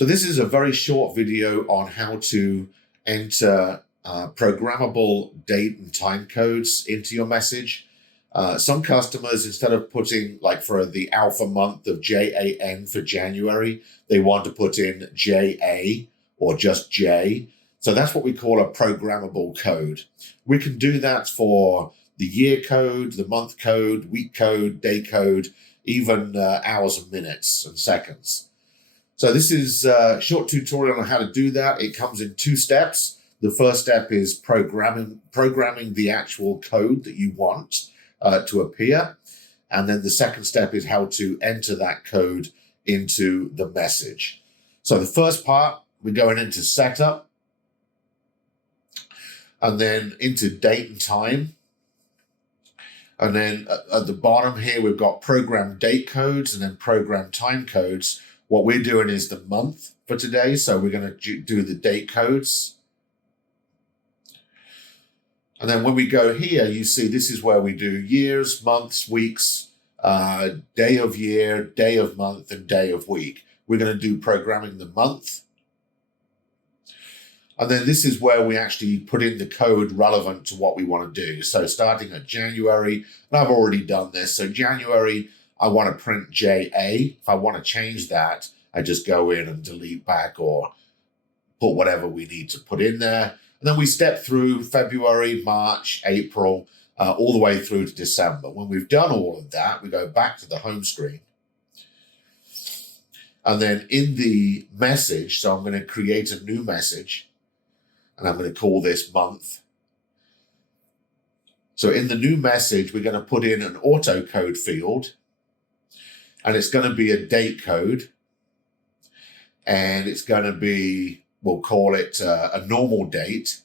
So this is a very short video on how to enter programmable date and time codes into your message. Some customers, instead of putting, like for the alpha month of JAN for January, they want to put in JA or just J. So that's what we call a programmable code. We can do that for the year code, the month code, week code, day code, even hours and minutes and seconds. So this is a short tutorial on how to do that. It comes in 2 steps. The first step is programming the actual code that you want to appear. And then the second step is how to enter that code into the message. So the first part, we're going into setup and then into date and time. And then at the bottom here, we've got program date codes and then program time codes. What we're doing is the month for today. So we're going to do the date codes. And then when we go here, you see this is where we do years, months, weeks, day of year, day of month, and day of week. We're going to do programming the month. And then this is where we actually put in the code relevant to what we want to do. So starting at January, and I've already done this. So January, I want to print JA. If I want to change that, I just go in and delete back or put whatever we need to put in there. And then we step through February, March, April, all the way through to December. When we've done all of that, we go back to the home screen. And then in the message, so I'm going to create a new message. And I'm going to call this month. So in the new message, we're going to put in an auto code field. And it's going to be a date code. And it's going to be, we'll call it a normal date.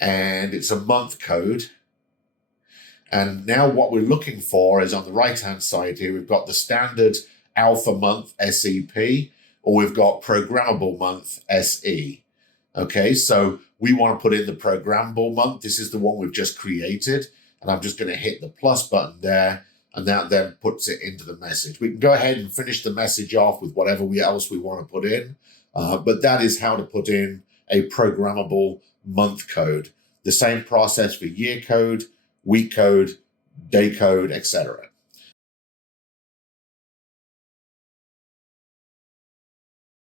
And it's a month code. And now what we're looking for is on the right-hand side here, we've got the standard alpha month SEP, or we've got programmable month SE. Okay, so we want to put in the programmable month. This is the one we've just created. And I'm just going to hit the plus button there. And that then puts it into the message. We can go ahead and finish the message off with whatever else we want to put in. But that is how to put in a programmable month code. The same process for year code, week code, day code, etc.